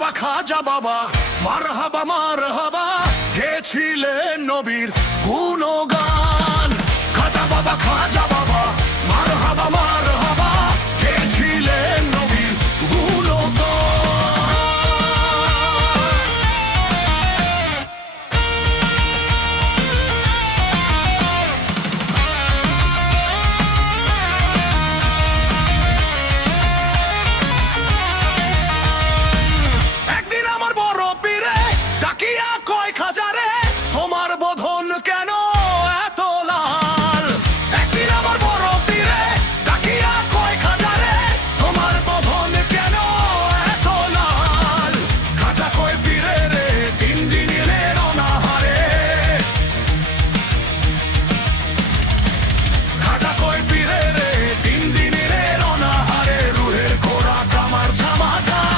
বাবা খাজা বাবা মারহাবা মারহাবা গেছিলেন নবীর গুণগান। খাজা বাবা মারহাবা মারহাবা গেছিলেন নবীর তোমার বোধন কেন এত লাল? একদিন আমার বড় পীরে ডাকিয়া কয় খাজা রে, তোমার বোধন কেন এত লাল? খাজা কয় পীরে রে, 3 দিন এলেন অনাহারে। খাজা কয় পীরে রে, 3 দিন এলেন অনাহারে, রুহের খোরাক আমার ঝামাদান।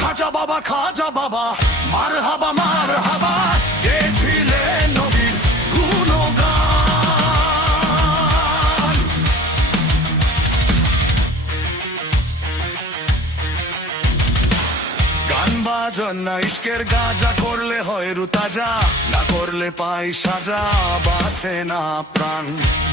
খাজা বাবা মারহাবা মারহাবা গেছিলেন নবীর গুণগান। গান বাজন না ইশকের গাজা, করলে হয় রু তাজা, না করলে পাই সাজা, বাঁচে না প্রাণ।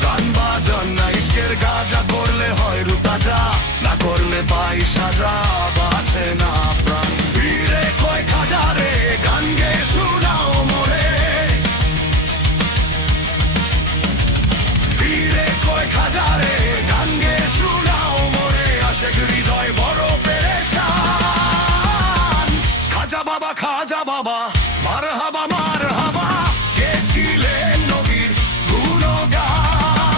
গান বাজন না ইশকের গাজা, করলে হয় রু তাজা, না করলে পাই সাজা, বাঁচে না প্রাণ। পীরে কয় খাজা রে, গান গে শোনাও মোরে। পীরে কয় খাজা রে, গান গে শোনাও মোরে, আশেক হৃদয় বড় পেরেশান। খাজা বাবা মারহাবা মারহাবা গেছিলেন নবীর গুণগান।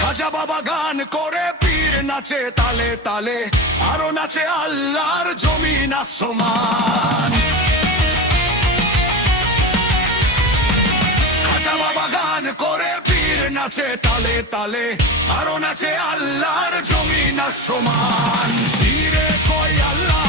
খাজা বাবা গান করে, পীর নাচে তালে তালে, আরো নাচে আল্লাহর জমিন আসমান। খাজা বাবা গান করে, পীর নাচে তালে তালে, আরো নাচে আল্লাহর জমিন আসমান। পীরে কয় আল্লাহ